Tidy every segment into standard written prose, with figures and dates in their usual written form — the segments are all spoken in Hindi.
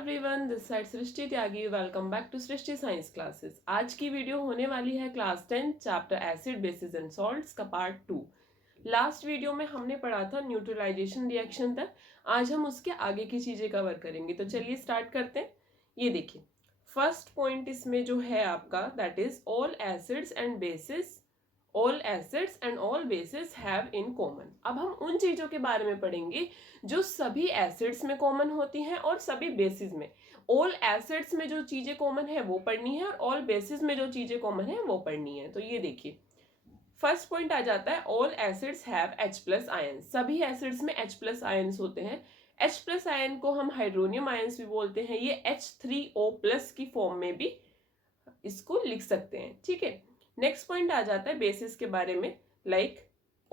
Everyone, this side Srishti Tyagi. Welcome back to Srishti science classes. आज की वीडियो होने वाली है class 10 chapter acid bases and salts का पार्ट 2। लास्ट वीडियो में हमने पढ़ा था न्यूट्रलाइजेशन रिएक्शन तक। आज हम उसके आगे की चीजें कवर करेंगे, तो चलिए स्टार्ट करते हैं। ये देखिए, फर्स्ट पॉइंट इसमें जो है आपका, that is all acids and bases all acids and all basis have in common. अब हम उन चीजों के बारे में पढ़ेंगे जो सभी एसिड्स में कॉमन होती हैं और सभी बेसिस में। ऑल एसिड्स में जो चीजें कॉमन है वो पढ़नी है और ऑल बेसिस में जो चीजें कॉमन है वो पढ़नी है। तो ये देखिए, फर्स्ट पॉइंट आ जाता है all acids have H plus ion. सभी एसिड्स में H प्लस आयन्स होते हैं। H प्लस आयन को हम हाइड्रोनियम आयन्स भी बोलते हैं। ये H3O प्लस की फॉर्म में भी इसको लिख सकते हैं, ठीक है। नेक्स्ट पॉइंट आ जाता है बेसिस के बारे में, like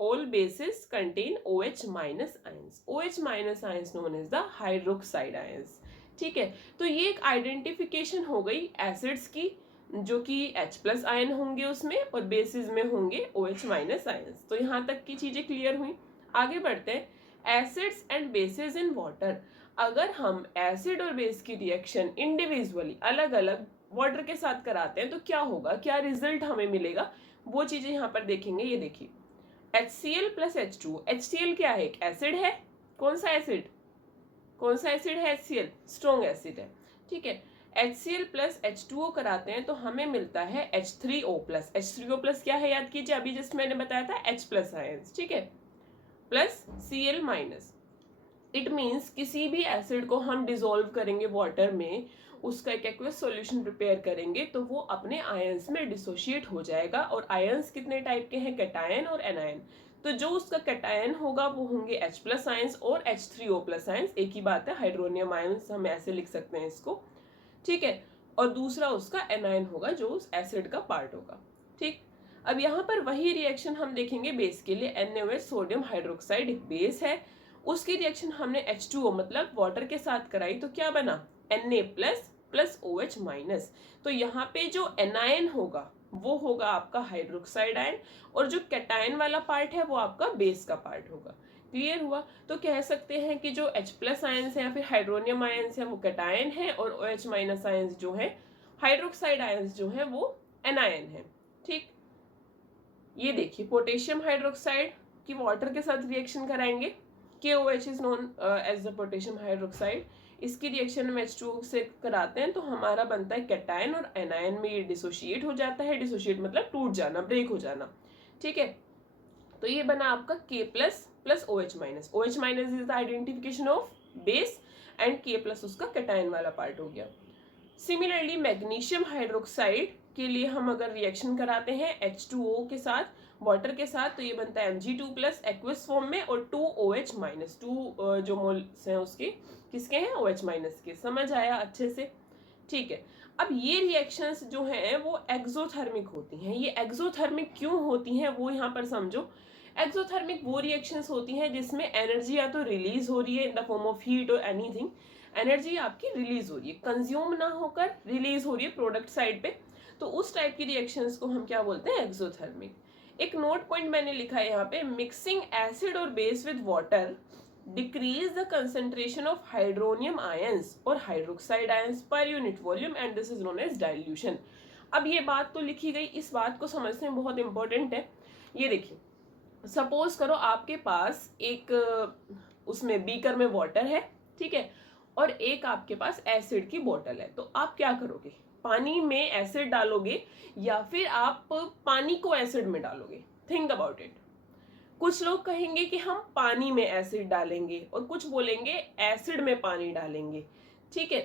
all bases contain OH minus ions. OH minus ions known as the hydroxide ions, ठीक है। तो ये एक आइडेंटिफिकेशन हो गई एसिड्स की, जो कि H प्लस आयन होंगे उसमें और बेसिस में होंगे OH माइनस आयंस। तो यहां तक की चीजें क्लियर हुई। आगे बढ़ते हैं, acids and bases in water. अगर हम एसिड और बेस की रिएक्शन इंडिविजुअली अलग अलग वाटर के साथ कराते हैं तो क्या होगा, क्या रिजल्ट हमें मिलेगा, वो चीजें यहाँ पर देखेंगे। ये देखिए, HCl प्लस H2। HCl क्या है, एक एसिड है। कौन सा एसिड, कौन सा एसिड है, HCl स्ट्रॉन्ग एसिड है, ठीक है। HCl प्लस H2O कराते हैं तो हमें मिलता है H3O प्लस। H3O प्लस क्या है, याद कीजिए, अभी जस्ट मैंने बताया था H प्लस आयंस, ठीक है, plus Cl minus. It means किसी भी एसिड को हम डिसॉल्व करेंगे वाटर में, उसका एक एक्वस सॉल्यूशन प्रिपेयर करेंगे तो वो अपने आयंस में डिसोशिएट हो जाएगा। और आयंस कितने टाइप के हैं, कैटायन और एनायन। तो जो उसका कैटायन होगा वो होंगे H प्लस आयंस और H3O प्लस आयंस। एक ही बात है, हाइड्रोनियम आयंस हम ऐसे लिख सकते हैं इसको, ठीक है। और दूसरा उसका एनायन होगा जो उस एसिड का पार्ट होगा, ठीक। अब यहाँ पर वही रिएक्शन हम देखेंगे बेस के लिए। NaOH सोडियम हाइड्रोक्साइड एक बेस है, उसकी रिएक्शन हमने H2O मतलब वाटर के साथ कराई तो क्या बना, Na plus plus OH minus. तो यहाँ पे जो एनायन होगा वो होगा आपका हाइड्रोक्साइड आयन और जो कैटायन वाला पार्ट है वो आपका बेस का पार्ट होगा। क्लियर हुआ। तो कह सकते हैं कि जो H प्लस आयन्स है या फिर हाइड्रोनियम आयन्स है वो कैटायन है और OH माइनस आयन्स जो है, हाइड्रोक्साइड आयन्स जो है वो एनायन है, ठीक। ये देखिए, पोटेशियम हाइड्रोक्साइड की वाटर के साथ रिएक्शन कराएंगे, KOH is known as the potassium hydroxide. इसकी रिएक्शन में H2O से कराते हैं तो हमारा बनता है कैटायन और एनायन में ये डिसोशिएट हो जाता है। डिसोशिएट मतलब टूट जाना, ब्रेक हो जाना, ठीक है। तो ये बना आपका K plus plus OH minus. OH minus is the identification of base and K plus उसका कैटायन वाला पार्ट हो गया। सिमिलरली मैग्नीशियम हाइड्रोक्साइड के लिए हम अगर रिएक्शन कराते हैं H2O के साथ, वाटर के साथ, तो ये बनता है Mg2 प्लस एक्वस फॉर्म में और 2OH माइनस। 2 जो मोल्स हैं उसके किसके हैं, OH माइनस के। समझ आया अच्छे से, ठीक है। अब ये रिएक्शंस जो हैं वो एक्सोथर्मिक होती हैं। ये एक्सोथर्मिक क्यों होती हैं वो यहाँ पर समझो। एक्सोथर्मिक वो रिएक्शंस होती हैं जिसमें एनर्जी या तो रिलीज हो रही है in the form of heat और एनीथिंग, एनर्जी आपकी रिलीज हो रही है, कंज्यूम ना होकर रिलीज हो रही है प्रोडक्ट साइड पे। तो उस टाइप की रिएक्शंस को हम क्या बोलते हैं, एक्सोथर्मिक। एक नोट पॉइंट मैंने लिखा है यहाँ पे, मिक्सिंग एसिड और base with water decrease the concentration of hydronium ions और hydroxide ions per unit volume and this is known as dilution. अब ये बात तो लिखी गई, इस बात को समझना बहुत इंपॉर्टेंट है। ये देखिए, सपोज करो आपके पास एक उसमें बीकर में वाटर है, ठीक है, और एक आपके पास एसिड की बोतल है। तो आप क्या करोगे, पानी में एसिड डालोगे या फिर आप पानी को एसिड में डालोगे। Think about it. कुछ लोग कहेंगे कि हम पानी में एसिड डालेंगे और कुछ बोलेंगे एसिड में पानी डालेंगे, ठीक है।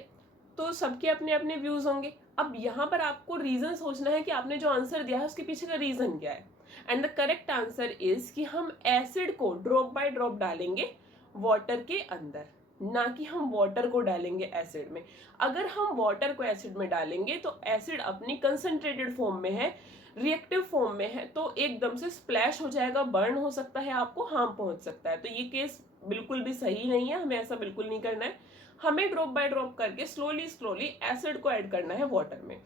तो सबके अपने अपने व्यूज होंगे। अब यहाँ पर आपको रीजन सोचना है कि आपने जो आंसर दिया है उसके पीछे का रीजन क्या है। And the correct answer is कि हम एसिड को ड्रॉप बाय ड्रॉप डालेंगे वाटर के अंदर, ना कि हम वाटर को डालेंगे एसिड में। अगर हम वाटर को एसिड में डालेंगे तो एसिड अपनी कंसंट्रेटेड फॉर्म में है, रिएक्टिव फॉर्म में है, तो एकदम से स्प्लैश हो जाएगा, बर्न हो सकता है, आपको हार्म पहुंच सकता है। तो ये केस बिल्कुल भी सही नहीं है, हमें ऐसा बिल्कुल नहीं करना है। हमें ड्रॉप बाय ड्रॉप करके स्लोली स्लोली एसिड को ऐड करना है वाटर में।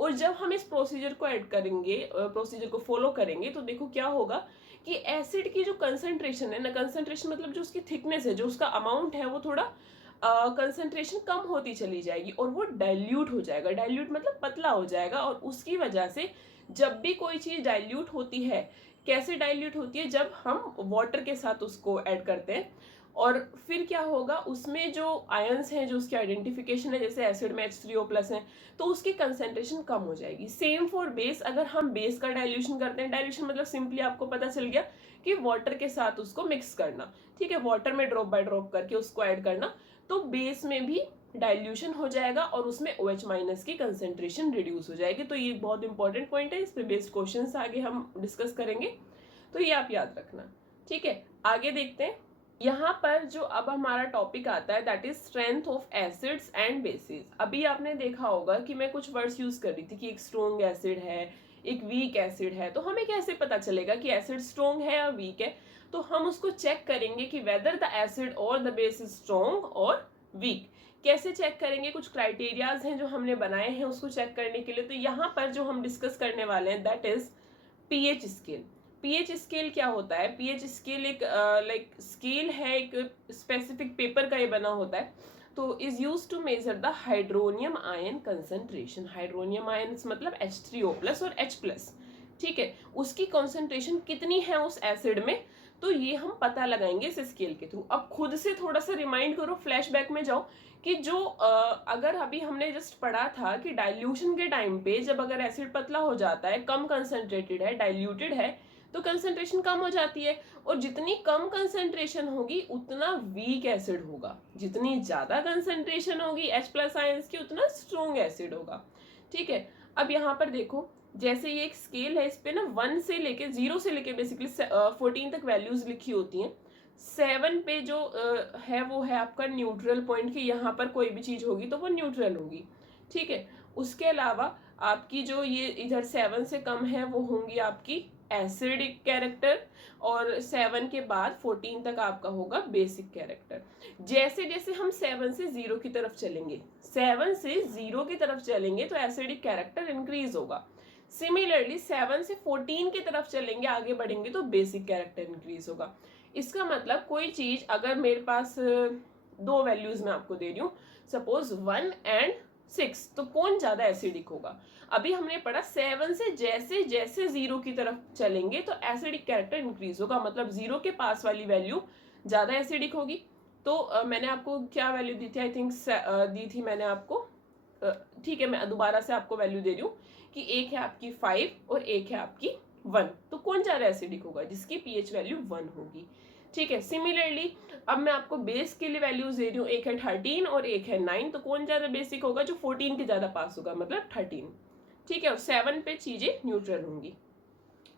और जब हम इस प्रोसीजर को ऐड करेंगे, प्रोसीजर को फॉलो करेंगे, तो देखो क्या होगा कि एसिड की जो कंसंट्रेशन है ना, कंसंट्रेशन मतलब जो उसकी थिकनेस है, जो उसका अमाउंट है, वो थोड़ा कंसंट्रेशन कम होती चली जाएगी और वो डाइल्यूट हो जाएगा। डाइल्यूट मतलब पतला हो जाएगा, और उसकी वजह से जब भी कोई चीज डाइल्यूट होती है, कैसे डाइल्यूट होती है, जब हम वाटर के साथ उसको ऐड करते हैं, और फिर क्या होगा, उसमें जो आयंस हैं, जो उसकी आइडेंटिफिकेशन है, जैसे एसिड में H3O+ है, तो उसकी कंसेंट्रेशन कम हो जाएगी। सेम फॉर बेस, अगर हम बेस का डाइल्यूशन करते हैं, डाइल्यूशन मतलब सिंपली आपको पता चल गया कि वाटर के साथ उसको मिक्स करना, ठीक है, वाटर में ड्रॉप बाय ड्रॉप करके उसको ऐड करना, तो बेस में भी डाइल्यूशन हो जाएगा और उसमें OH- की कंसेंट्रेशन रिड्यूस हो जाएगी। तो ये बहुत इंपॉर्टेंट पॉइंट है, इस पे बेस्ड क्वेश्चंस आगे हम डिस्कस करेंगे, तो ये आप याद रखना, ठीक है। आगे देखते हैं, यहाँ पर जो अब हमारा टॉपिक आता है that is strength of acids and bases. अभी आपने देखा होगा कि मैं कुछ वर्ड्स यूज कर रही थी कि एक स्ट्रॉन्ग एसिड है, एक वीक एसिड है, तो हमें कैसे पता चलेगा कि एसिड स्ट्रॉन्ग है या वीक है? तो हम उसको चेक करेंगे कि वेदर द एसिड और द बेस इज स्ट्रॉन्ग और वीक। कैसे चेक करेंगे? कुछ क्राइटेरियाज हैं जो हमने बनाए हैं उसको चेक करने के लिए। तो यहाँ पर जो हम डिस्कस करने वाले हैं that is pH scale. PH scale क्या होता है? पीएच स्केल एक लाइक स्केल है, एक स्पेसिफिक पेपर का ये बना होता है, तो is use to measure the hydronium ion concentration. Hydronium ion मतलब H3O+ और H+, ठीक है, उसकी कंसंट्रेशन कितनी है उस एसिड में, तो ये हम पता लगाएंगे इस स्केल के थ्रू। अब खुद से थोड़ा सा रिमाइंड करो, फ्लैशबैक में जाओ कि जो अगर अभी हमने जस्ट पढ़ा था कि डाइल्यूशन के टाइम पे जब अगर एसिड पतला हो जाता है, कम कंसंट्रेटेड है, डाइल्यूटेड है, तो कंसंट्रेशन कम हो जाती है, और जितनी कम कंसंट्रेशन होगी उतना वीक एसिड होगा, जितनी ज्यादा कंसंट्रेशन होगी H+ आयंस की उतना स्ट्रॉन्ग एसिड होगा, ठीक है। अब यहाँ पर देखो, जैसे ये एक स्केल है, इस पे ना 1 से लेके 0 से लेके बेसिकली 14 तक वैल्यूज लिखी होती हैं। 7 पे जो है वो है आपका न्यूट्रल पॉइंट, कि यहाँ पर कोई भी चीज होगी तो वो न्यूट्रल होगी, ठीक है। उसके अलावा आपकी जो ये इधर 7 से कम है वो होंगी आपकी एसिडिक कैरेक्टर, और 7 के बाद 14 तक आपका होगा बेसिक कैरेक्टर। जैसे जैसे हम 7 से 0 की तरफ चलेंगे, 7 से 0 की तरफ चलेंगे तो एसिडिक कैरेक्टर इंक्रीज होगा। सिमिलरली 7 से 14 की तरफ चलेंगे, आगे बढ़ेंगे, तो बेसिक कैरेक्टर इंक्रीज होगा। इसका मतलब कोई चीज अगर मेरे पास दो वैल्यूज में आपको दे रही हूँ, सपोज 1 एंड 6, तो कौन ज्यादा एसिडिक होगा? अभी हमने पढ़ा 7 से जैसे जैसे 0 की तरफ चलेंगे तो एसिडिक कैरेक्टर इंक्रीज होगा, मतलब 0 के पास वाली वैल्यू ज्यादा एसिडिक होगी। तो मैंने आपको क्या वैल्यू दी थी? आई थिंक दी थी मैंने आपको, ठीक है, मैं दोबारा से आपको वैल्यू दे रही हूँ कि एक है आपकी 5 और एक है आपकी 1, तो कौन ज्यादा एसिडिक होगा? जिसकी पीएच वैल्यू 1 होगी, ठीक है। सिमिलरली अब मैं आपको बेस के लिए वैल्यूज दे रही हूँ, एक है 13 और एक है 9, तो कौन ज्यादा बेसिक होगा? जो 14 के ज्यादा पास होगा, मतलब 13, ठीक है। और 7 पे चीजें न्यूट्रल होंगी।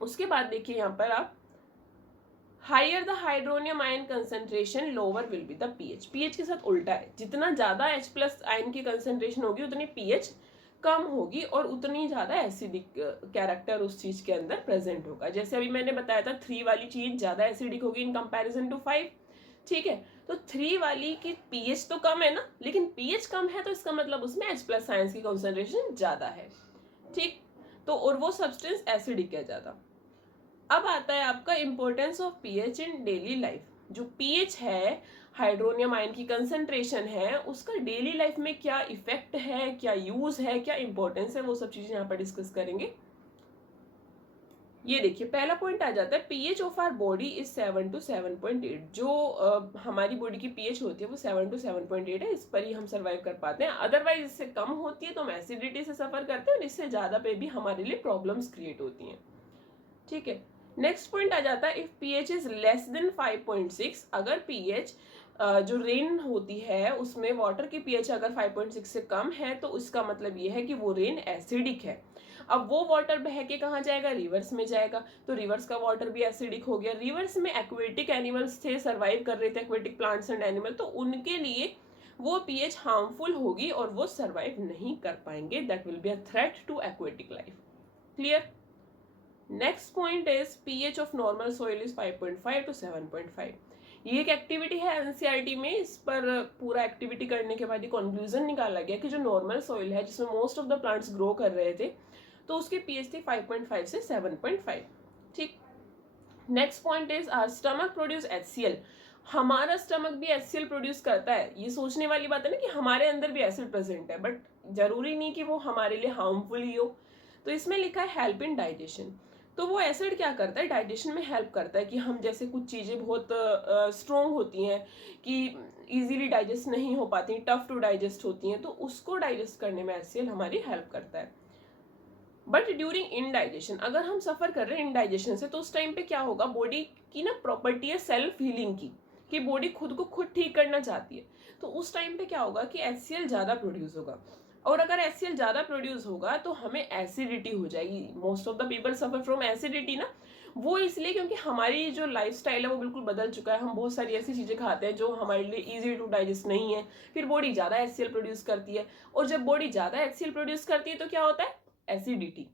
उसके बाद देखिए यहाँ पर आप, higher the hydronium ion concentration lower will be the pH. PH के साथ उल्टा है, जितना ज्यादा H+ आयन की कंसेंट्रेशन होगी उतनी पीएच कम होगी और उतनी ज्यादा एसिडिक कैरेक्टर उस चीज के अंदर प्रेजेंट होगा। जैसे अभी मैंने बताया था 3 वाली चीज ज्यादा एसिडिक होगी इन कंपैरिजन टू 5, ठीक है। तो 3 वाली की पीएच तो कम है ना, लेकिन पीएच कम है तो इसका मतलब उसमें H+ आयंस की कंसेंट्रेशन ज्यादा है, ठीक। तो और वो सब्सटेंस एसिडिक है ज्यादा। अब आता है आपका importance of pH in daily life. जो पीएच है, हाइड्रोनियम आयन की कंसंट्रेशन है, उसका डेली लाइफ में क्या इफेक्ट है, क्या यूज है, क्या इंपॉर्टेंस है, वो सब चीजें यहाँ पर डिस्कस करेंगे। ये देखिए पहला पॉइंट आ जाता है, pH of our body is 7 to 7.8। जो हमारी बॉडी की पीएच होती है वो 7 to 7.8 है, इस पर ही हम सर्वाइव कर पाते हैं। अदरवाइज इससे कम होती है तो हम एसिडिटी से सफर करते हैं, और इससे ज्यादा पे भी हमारे लिए प्रॉब्लम्स क्रिएट होती हैं, ठीक है। नेक्स्ट पॉइंट आ जाता है, if pH is less than 5.6। अगर पीएच जो रेन होती है उसमें वाटर की पीएच अगर 5.6 से कम है तो उसका मतलब ये है कि वो रेन एसिडिक है। अब वो वाटर बह के कहाँ जाएगा? रिवर्स में जाएगा, तो रिवर्स का वाटर भी एसिडिक हो गया। रिवर्स में एक्वेटिक एनिमल्स थे, सर्वाइव कर रहे थे, एक्वेटिक प्लांट्स एंड एनिमल, तो उनके लिए वो पीएच हार्मफुल होगी और वो सर्वाइव नहीं कर पाएंगे। That will be a threat to aquatic life. Clear? Next point is pH of normal soil is 5.5 to 7.5। ये एक एक्टिविटी है एनसीईआरटी में, इस पर पूरा एक्टिविटी करने के बाद ये कंक्लूजन निकाला गया कि जो नॉर्मल सॉइल है जिसमें most of the plants grow कर रहे थे, तो उसकी पीएच थी 5.5 से 7.5, ठीक। Next point is our stomach produce HCl। हमारा स्टमक भी HCl प्रोड्यूस करता है, ये सोचने वाली बात है ना कि हमारे अंदर भी एसिड प्रेजेंट है, बट जरूरी नहीं कि वो हमारे लिए हार्मफुल ही हो। तो इसमें लिखा है हेल्प इन डाइजेशन। तो वो एसिड क्या करता है, डाइजेशन में हेल्प करता है कि हम जैसे कुछ चीज़ें बहुत स्ट्रोंग होती हैं कि इजीली डाइजेस्ट नहीं हो पाती, टफ टू डाइजेस्ट होती हैं, तो उसको डाइजेस्ट करने में HCl हमारी हेल्प करता है। बट ड्यूरिंग इनडाइजेशन, अगर हम सफर कर रहे हैं इनडाइजेशन से, तो उस टाइम पे क्या होगा, बॉडी की ना प्रॉपर्टी है सेल्फ हीलिंग की, कि बॉडी खुद को खुद ठीक करना चाहती है। तो उस टाइम पे क्या होगा कि HCl ज्यादा प्रोड्यूस होगा, और अगर HCl ज्यादा प्रोड्यूस होगा तो हमें एसिडिटी हो जाएगी। Most of the people suffer from acidity ना, वो इसलिए क्योंकि हमारी जो लाइफस्टाइल है वो बिल्कुल बदल चुका है। हम बहुत सारी ऐसी चीजें खाते हैं जो हमारे लिए इजी टू डाइजेस्ट नहीं है, फिर बॉडी ज्यादा HCl प्रोड्यूस करती है, और जब बॉडी ज्यादा HCl प्रोड्यूस करती है तो क्या होता है, एसिडिटी।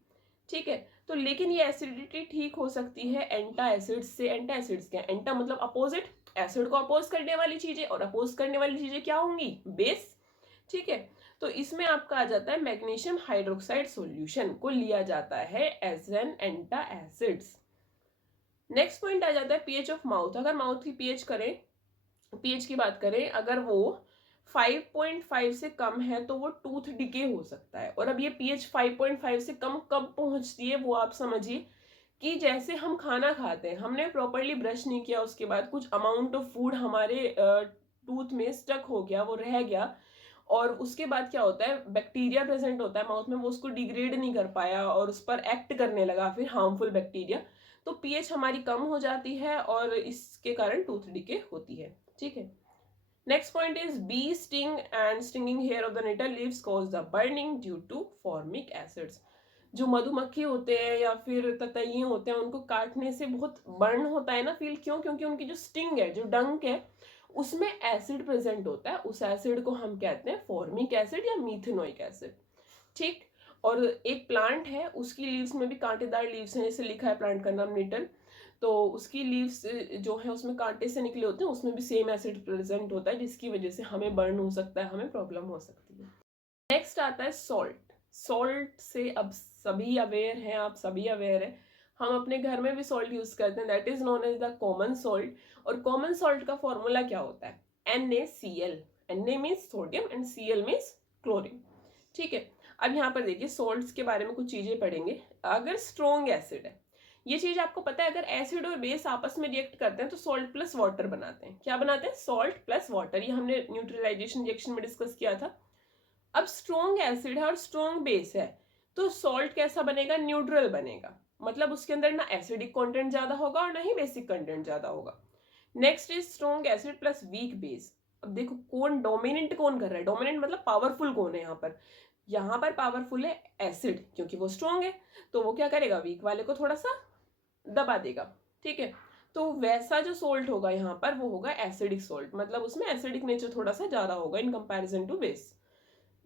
ठीक है, तो लेकिन ये एसिडिटी ठीक हो सकती है एंटा एसिड्स से। एंटा एसिड्स क्या, एंटा मतलब अपोजिट, एसिड को अपोज करने वाली चीजें, और अपोज करने वाली चीजें क्या होंगी, बेस। ठीक है, तो इसमें आपका आ जाता है मैग्नीशियम हाइड्रोक्साइड सॉल्यूशन को लिया जाता है as an antacids. Next point आ जाता है पीएच ऑफ माउथ। अगर माउथ की पीएच की बात करें, अगर वो 5.5 से कम है तो वो टूथ डिके हो सकता है। और अब ये पीएच 5.5 से कम कब पहुंचती है, वो आप समझिए कि जैसे हम खाना खाते हैं, हमने प्रॉपरली ब्रश नहीं किया, उसके बाद कुछ अमाउंट ऑफ फूड हमारे टूथ में स्टक हो गया, वो रह गया, और उसके बाद क्या होता है, बैक्टीरिया प्रेजेंट होता है माउथ में, वो उसको डिग्रेड नहीं कर पाया और उस पर एक्ट करने लगा फिर हार्मफुल बैक्टीरिया, तो पीएच हमारी कम हो जाती है और इसके कारण टूथ डिके होती है। ठीक है, next point is bee sting and stinging hair of the nettle leaves cause the burning due to formic acids. जो मधुमक्खी होते हैं या फिर ततैये होते हैं, उनको काटने से बहुत बर्न होता है ना, फील क्यों, क्योंकि उनकी जो स्टिंग है, जो डंक है, उसमें एसिड प्रेजेंट होता है। उस एसिड को हम कहते हैं फॉर्मिक एसिड या मीथेनोइक एसिड। ठीक, और एक प्लांट है, उसकी लीव्स में भी कांटेदार लीव्स हैं, जैसे लिखा है प्लांट का नाम निटल, तो उसकी लीव्स जो है उसमें कांटे से निकले होते हैं, उसमें भी सेम एसिड प्रेजेंट होता है, जिसकी वजह से हमें बर्न हो सकता है, हमें प्रॉब्लम हो सकती है। नेक्स्ट आता है सॉल्ट। सॉल्ट से अब सभी अवेयर हैं, आप सभी अवेयर हैं, हम अपने घर में भी सॉल्ट यूज करते हैं, that is known as the common salt. और कॉमन सॉल्ट का फॉर्मूला क्या होता है, NaCl। Na means sodium and Cl means chlorine. ठीक है, अब यहाँ पर देखिए सॉल्ट्स के बारे में कुछ चीजें पढ़ेंगे। अगर स्ट्रॉन्ग एसिड है, ये चीज आपको पता है, अगर एसिड और बेस आपस में रिएक्ट करते हैं तो सॉल्ट प्लस वाटर बनाते हैं। क्या बनाते हैं, सॉल्ट प्लस वाटर, ये हमने न्यूट्रलाइजेशन रिएक्शन में डिस्कस किया था। अब स्ट्रॉन्ग एसिड है और स्ट्रॉन्ग बेस है, तो सॉल्ट कैसा बनेगा, न्यूट्रल बनेगा, मतलब उसके अंदर ना एसिडिक कंटेंट ज्यादा होगा और ना ही बेसिक कंटेंट ज्यादा होगा। Next is strong acid plus weak base. अब देखो कौन डोमिनेंट, कौन कर रहा है, डोमिनेंट मतलब पावरफुल कौन है यहाँ पर, यहाँ पर पावरफुल है एसिड, क्योंकि वो स्ट्रॉन्ग है, तो वो क्या करेगा, वीक वाले को थोड़ा सा दबा देगा। ठीक है, तो वैसा जो सोल्ट होगा यहाँ पर वो होगा एसिडिक सोल्ट, मतलब उसमें एसिडिक नेचर थोड़ा सा ज्यादा होगा in comparison to base.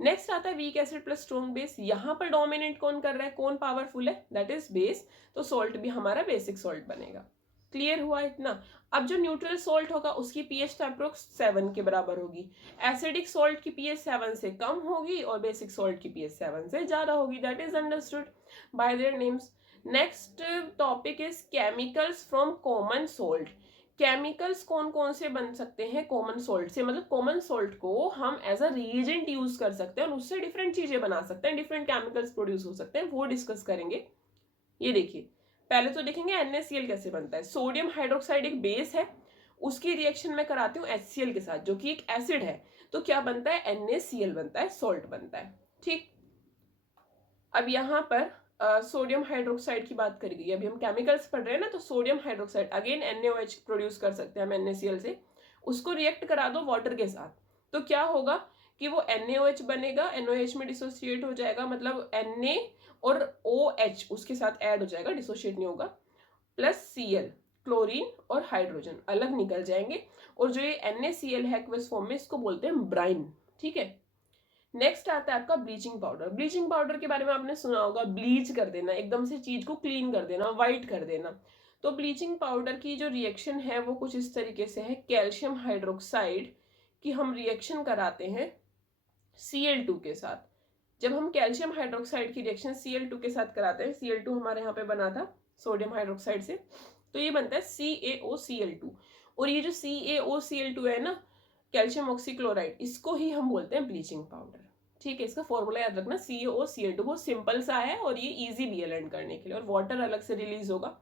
Next आता है weak acid plus strong base. यहाँ पर डोमिनेट कौन कर रहा है, कौन पावरफुल है, दैट इज बेस, तो सॉल्ट भी हमारा बेसिक सॉल्ट बनेगा। क्लियर हुआ इतना। अब जो न्यूट्रल सॉल्ट होगा उसकी पीएच अप्रोक्स 7 के बराबर होगी, एसिडिक सॉल्ट की पीएच 7 से कम होगी और बेसिक सॉल्ट की पीएच 7 से ज्यादा होगी, that is understood by their names. Next topic is chemicals from common salt. Chemicals कौन कौन से बन सकते हैं कॉमन सॉल्ट से, मतलब कॉमन सॉल्ट को हम एज अ रिएजेंट यूज कर सकते हैं और उससे डिफरेंट चीजें बना सकते हैं, डिफरेंट केमिकल्स प्रोड्यूस हो सकते हैं, वो डिस्कस करेंगे। ये देखिए, पहले तो देखेंगे NaCl कैसे बनता है। सोडियम हाइड्रोक्साइड एक बेस है, उसकी रिएक्शन में कराती हूँ HCl के साथ, जो कि एक एसिड है, तो क्या बनता है, NaCl बनता है, सॉल्ट बनता है। ठीक, अब यहाँ पर सोडियम हाइड्रोक्साइड की बात करी गई, अभी हम केमिकल्स पढ़ रहे हैं ना, तो sodium hydroxide again NaOH produce कर सकते हैं हम NaCl से, उसको रिएक्ट करा दो वाटर के साथ, तो क्या होगा कि वो NaOH बनेगा, NaOH में डिसोसिएट हो जाएगा, मतलब Na और OH उसके साथ ऐड हो जाएगा, डिसोसिएट नहीं होगा, प्लस Cl, क्लोरीन और हाइड्रोजन अलग निकल जाएंगे, और जो ये NaCl है एक्वस फॉर्म में, इसको बोलते हैं ब्राइन। ठीक है, नेक्स्ट आता है आपका ब्लीचिंग पाउडर। ब्लीचिंग पाउडर के बारे में आपने सुना होगा, ब्लीच कर देना, एकदम से चीज को क्लीन कर देना, वाइट कर देना। तो ब्लीचिंग पाउडर की जो रिएक्शन है वो कुछ इस तरीके से है, कैल्शियम हाइड्रोक्साइड की हम रिएक्शन कराते हैं Cl2 के साथ। जब हम कैल्शियम हाइड्रोक्साइड की रिएक्शन Cl2 के साथ कराते हैं, Cl2 हमारे यहाँ पे बना था सोडियम हाइड्रोक्साइड से, तो ये बनता है CaOCl2। और ये जो CaOCl2 है ना, कैल्शियम ऑक्सीक्लोराइड, इसको ही हम बोलते हैं ब्लीचिंग पाउडर। ठीक है, इसका फॉर्मूला याद रखना, CaOCl2, बहुत सिंपल सा है और ये इजी भी है लर्न करने के लिए, और वाटर अलग से रिलीज होगा।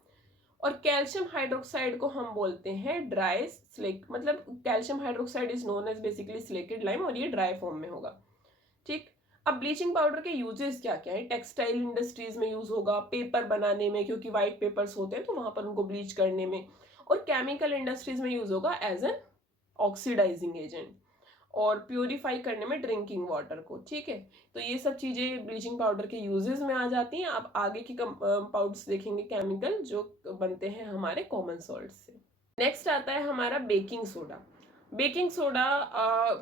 और कैल्शियम हाइड्रोक्साइड को हम बोलते हैं ड्राई स्लेक, मतलब calcium hydroxide is known as basically slaked lime, और ये ड्राई फॉर्म में होगा। ठीक, अब ब्लीचिंग पाउडर के यूजेस क्या क्या है? टेक्सटाइल इंडस्ट्रीज में यूज होगा, पेपर बनाने में, क्योंकि व्हाइट पेपर्स होते हैं तो वहां पर उनको ब्लीच करने में, और केमिकल इंडस्ट्रीज में यूज होगा एज एन ऑक्सीडाइजिंग एजेंट, और प्यूरिफाई करने में ड्रिंकिंग वाटर को। ठीक है, तो ये सब चीजें ब्लीचिंग पाउडर के यूजेस में आ जाती हैं। अब आगे की पाउडर्स देखेंगे केमिकल जो बनते हैं हमारे कॉमन सॉल्ट से। नेक्स्ट आता है हमारा baking soda. Baking soda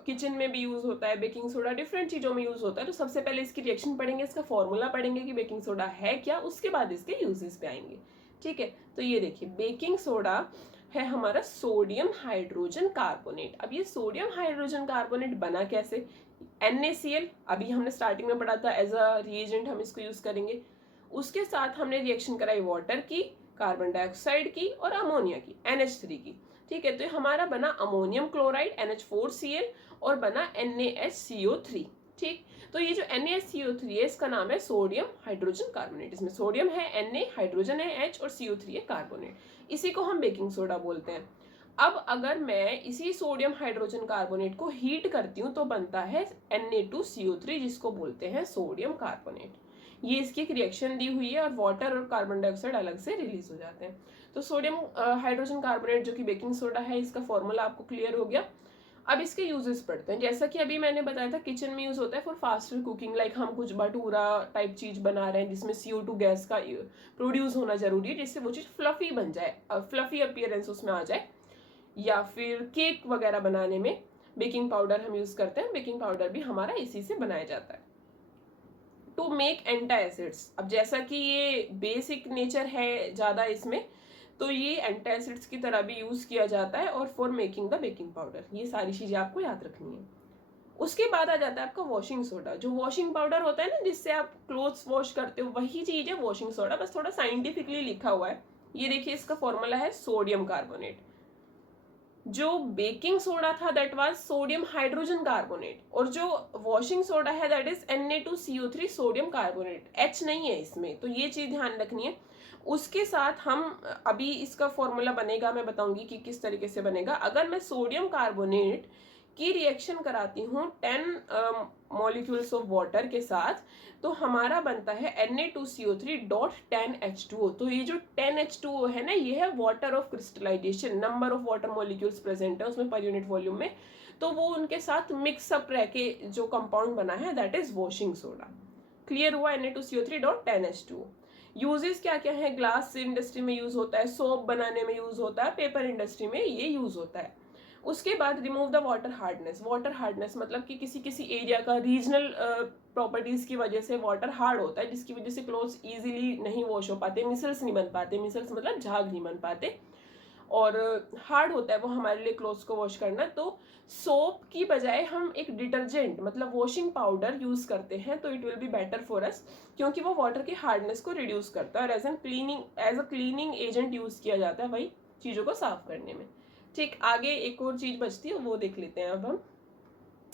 kitchen में भी यूज होता है, बेकिंग सोडा डिफरेंट चीजों में यूज होता है। तो सबसे पहले इसकी रिएक्शन पढ़ेंगे, इसका फॉर्मूला पढ़ेंगे कि बेकिंग सोडा है क्या, उसके बाद इसके यूजेस पे आएंगे। ठीक है, तो ये देखिए, बेकिंग सोडा है हमारा सोडियम हाइड्रोजन कार्बोनेट। अब ये सोडियम हाइड्रोजन कार्बोनेट बना कैसे? NaCl, अभी हमने स्टार्टिंग में पढ़ा था, एज अ रिएजेंट हम इसको यूज करेंगे। उसके साथ हमने रिएक्शन कराई वाटर की, कार्बन डाइऑक्साइड की और अमोनिया की, NH3 की। ठीक है, तो हमारा बना अमोनियम क्लोराइड NH4Cl और बना NaHCO3। ठीक, तो ये जो NaHCO3 है, इसका नाम है सोडियम हाइड्रोजन कार्बोनेट। इसमें सोडियम है, Na हाइड्रोजन है, H, और CO3 है कार्बोनेट। इसी को हम बेकिंग सोडा बोलते हैं। अब अगर मैं इसी सोडियम हाइड्रोजन कार्बोनेट को हीट करती हूँ तो बनता है Na2CO3, जिसको बोलते हैं सोडियम कार्बोनेट। ये इसकी एक रिएक्शन दी हुई है और वाटर और कार्बन डाइऑक्साइड अलग से रिलीज हो जाते हैं। तो सोडियम हाइड्रोजन कार्बोनेट जो कि बेकिंग सोडा है, इसका फॉर्मूला आपको क्लियर हो गया। अब इसके यूजेस पढ़ते हैं। जैसा कि अभी मैंने बताया था, किचन में यूज होता है फॉर फास्टर कुकिंग, लाइक हम कुछ भटूरा टाइप चीज बना रहे हैं जिसमें CO2 गैस का प्रोड्यूस होना जरूरी है, जिससे वो चीज फ्लफी बन जाए, फ्लफी अपीयरेंस उसमें आ जाए। या फिर केक वगैरह बनाने में बेकिंग पाउडर हम यूज करते हैं, बेकिंग पाउडर भी हमारा इसी से बनाया जाता है। टू मेक एंटी एसिड्स, अब जैसा कि ये बेसिक नेचर है ज्यादा इसमें, तो ये एंटी एसिड्स की तरह भी यूज किया जाता है, और for making the baking powder. ये सारी चीजें आपको याद रखनी है। उसके बाद आ जाता है आपका वॉशिंग सोडा। जो वॉशिंग पाउडर होता है ना, जिससे आप क्लोथ्स वॉश करते हो, वही चीज है वॉशिंग सोडा, बस थोड़ा साइंटिफिकली लिखा हुआ है। ये देखिए, इसका फॉर्मूला है सोडियम कार्बोनेट। जो बेकिंग सोडा था that was sodium hydrogen carbonate, और जो वॉशिंग सोडा है that is Na2CO3 sodium carbonate, H नहीं है इसमें, तो ये चीज ध्यान रखनी है। उसके साथ हम अभी इसका फॉर्मूला बनेगा, मैं बताऊंगी कि किस तरीके से बनेगा। अगर मैं सोडियम कार्बोनेट की रिएक्शन कराती हूँ 10 मॉलिक्यूल्स ऑफ वाटर के साथ, तो हमारा बनता है Na2CO3.10H2O। तो ये जो 10H2O है ना, ये है water of crystallization, number of water molecules present है उसमें पर यूनिट वॉल्यूम में, तो वो उनके साथ मिक्सअप रह के जो कंपाउंड बना है that is washing soda. Clear हुआ? Na2CO3.10H2O। यूजेस क्या क्या है? ग्लास इंडस्ट्री में यूज होता है, सोप बनाने में यूज होता है, पेपर इंडस्ट्री में ये यूज होता है। उसके बाद remove the water hardness. Water hardness मतलब कि किसी किसी एरिया का रीजनल प्रॉपर्टीज की वजह से वाटर हार्ड होता है, जिसकी वजह से क्लोथ्स इजीली नहीं वॉश हो पाते, मिसल्स नहीं बन पाते, मिसल्स मतलब झाग नहीं बन पाते, और हार्ड होता है वो हमारे लिए क्लोथ्स को वॉश करना। तो सोप की बजाय हम एक डिटर्जेंट मतलब वॉशिंग पाउडर यूज करते हैं, तो it will be better for us, क्योंकि वो वाटर की हार्डनेस को रिड्यूस करता है, और as a cleaning agent use किया जाता है वही चीजों को साफ करने में। ठीक, आगे एक और चीज बचती है, वो देख लेते हैं अब हम।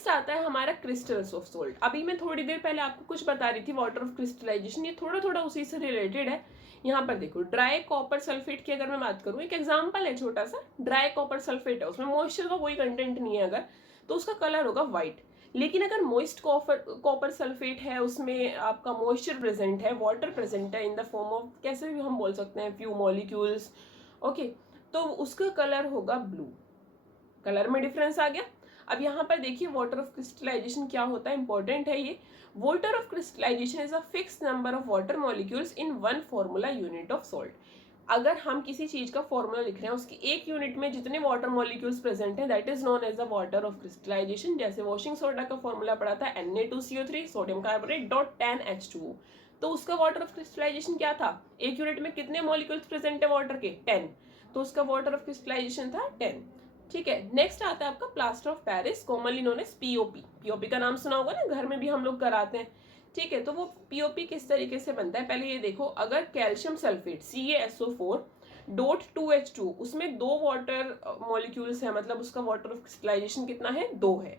आता है हमारा क्रिस्टल्स ऑफ सोल्ट। अभी मैं थोड़ी देर पहले आपको कुछ बता रही थी वाटर ऑफ क्रिस्टलाइजेशन, ये थोड़ा थोड़ा उसी से रिलेटेड है। यहाँ पर देखो, ड्राई कॉपर सल्फेट की अगर मैं बात करूँ, एक एग्जांपल है छोटा सा, ड्राई कॉपर सल्फेट है, उसमें मॉइस्चर का कोई कंटेंट नहीं है अगर, तो उसका कलर होगा व्हाइट। लेकिन अगर मॉइस्ट कॉपर सल्फेट है, उसमें आपका मॉइस्चर प्रेजेंट है, वाटर प्रेजेंट है इन द फॉर्म ऑफ, कैसे भी हम बोल सकते हैं, फ्यू मॉलिक्यूल्स, ओके, तो उसका कलर होगा ब्लू। कलर में डिफरेंस आ गया। अब यहाँ पर देखिए, वाटर ऑफ क्रिस्टलाइजेशन क्या होता है, इंपॉर्टेंट है ये। Water of crystallization is a fix number of water molecules in one formula unit of salt. अगर हम किसी चीज का फॉर्मूला लिख रहे हैं, उसकी एक यूनिट में जितने वाटर मॉलिक्यूल्स प्रेजेंट हैं, that is known as the water of crystallization. जैसे वॉशिंग सोडा का फॉर्मूला पड़ा था Na2CO3 सोडियम कार्बोनेट .10H2O, तो उसका वाटर ऑफ क्रिस्टलाइजेशन क्या था? एक यूनिट में कितने मॉलिक्यूल्स प्रेजेंट है वाटर के? 10, तो उसका वाटर ऑफ क्रिस्टलाइजेशन था 10। ठीक है, नेक्स्ट आता है आपका plaster of Paris, commonly known as POP. POP का नाम सुना होगा ना, घर में भी हम लोग कराते हैं। ठीक है, तो वो पीओपी किस तरीके से बनता है, पहले ये देखो। अगर calcium sulphate CaSO4 dot 2H2 उसमें 2 वाटर मॉलिक्यूल्स है, मतलब उसका वाटर ऑफ क्रिस्टलाइजेशन कितना है, 2 है,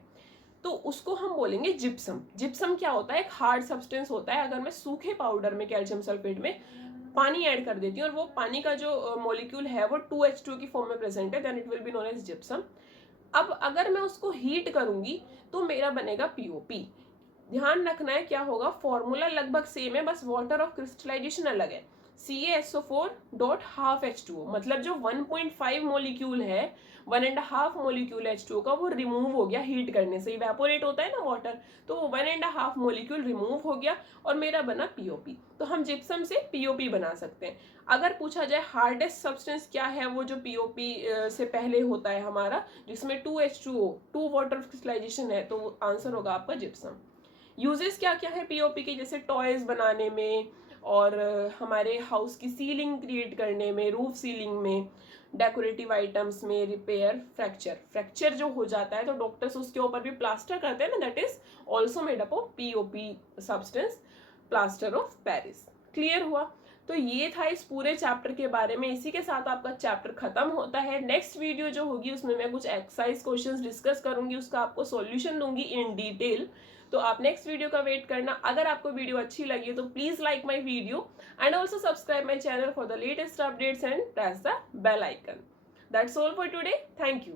तो उसको हम बोलेंगे जिप्सम। जिप्सम क्या होता है, एक हार्ड सब्सटेंस होता है। अगर मैं सूखे पाउडर में कैल्शियम सल्फेट में पानी ऐड कर देती हूँ और वो पानी का जो मॉलिक्यूल है वो 2H2 की फॉर्म में प्रेजेंट है, then it will be known as gypsum. अब अगर मैं उसको हीट करूंगी तो मेरा बनेगा पीओपी। ध्यान रखना है क्या होगा, फॉर्मूला लगभग सेम है, बस वाटर ऑफ क्रिस्टलाइजेशन अलग है। CaSO4 डॉट हाफ H2O, मतलब जो 1.5 मोलिक्यूल है, 1.5 मोलिक्यूल H2O का वो रिमूव हो गया हीट करने से, इवेपोरेट होता है ना वाटर, तो वो 1.5 मोलिक्यूल रिमूव हो गया और मेरा बना पीओपी। तो हम जिप्सम से पीओपी बना सकते हैं। अगर पूछा जाए हार्डेस्ट सब्सटेंस क्या है, वो जो पीओपी से पहले होता है हमारा, जिसमें 2H2O 2 वाटर क्रिस्टलाइजेशन है, तो आंसर होगा आपका जिप्सम। यूजेस क्या क्या है पीओपी के, जैसे टॉयज बनाने में और हमारे हाउस की सीलिंग क्रिएट करने में, रूफ सीलिंग में, डेकोरेटिव आइटम्स में, रिपेयर, फ्रैक्चर जो हो जाता है तो डॉक्टर्स उसके ऊपर भी प्लास्टर करते हैं ना, that is also made up of POP substance, plaster of Paris. Clear हुआ? तो ये था इस पूरे चैप्टर के बारे में। इसी के साथ आपका चैप्टर खत्म होता है। नेक्स्ट वीडियो जो होगी उसमें मैं कुछ एक्सरसाइज क्वेश्चंस डिस्कस करूंगी, उसका आपको सॉल्यूशन दूंगी इन डिटेल। तो आप नेक्स्ट वीडियो का वेट करना। अगर आपको वीडियो अच्छी लगी तो please like my video and also subscribe my channel for the latest updates and press the bell icon. That's all for today. Thank you.